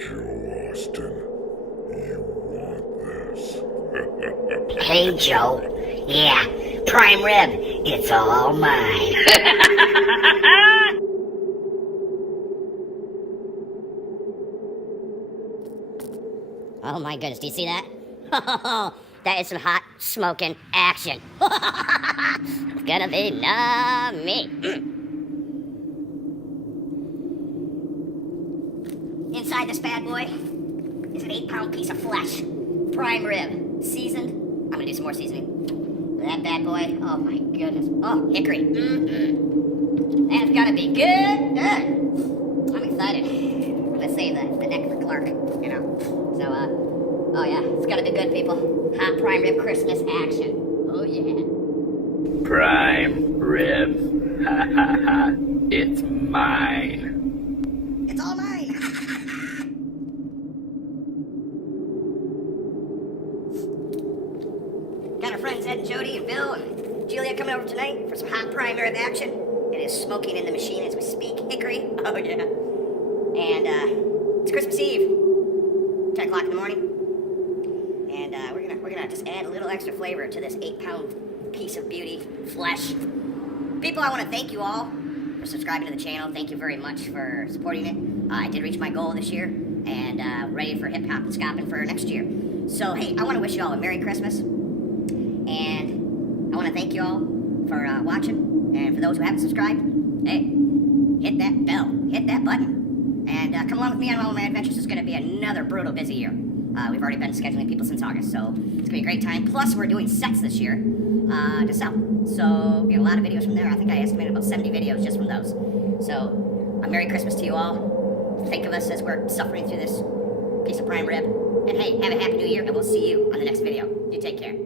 Joe Austin, you want this? Hey, Joe. Yeah, prime rib. It's all mine. Oh my goodness, do you see that? That is some hot smoking action. It's gonna be me. Inside this bad boy is an 8-pound piece of flesh. Prime rib. Seasoned. I'm gonna do some more seasoning. That bad boy. Oh my goodness. Oh, hickory. That's gonna be good. I'm excited. I'm gonna save the neck for Clark, you know. So, oh yeah, it's gonna be good, people. Hot prime rib Christmas action. Oh yeah. Prime rib. Ha ha ha. It's mine. It's all mine. Got our friends Ed and Jody and Bill and Julia coming over tonight for some hot prime rib action. It is smoking in the machine as we speak. Hickory. Oh yeah. And it's Christmas Eve. 10 o'clock in the morning. And we're gonna just add a little extra flavor to this 8-pound piece of beauty flesh. People, I want to thank you all for subscribing to the channel. Thank you very much for supporting it. I did reach my goal this year, and ready for hip hop and scopping for next year. So hey, I want to wish you all a Merry Christmas, and I want to thank you all for watching. And for those who haven't subscribed, hey, hit that bell, hit that button, and come along with me on all of my adventures. It's going to be another brutal busy year. We've already been scheduling people since August, so it's going to be a great time. Plus, we're doing sets this year to sell. So, we have a lot of videos from there. I think I estimated about 70 videos just from those. So, a Merry Christmas to you all. Think of us as we're suffering through this piece of prime rib. And hey, have a Happy New Year, and we'll see you on the next video. You take care.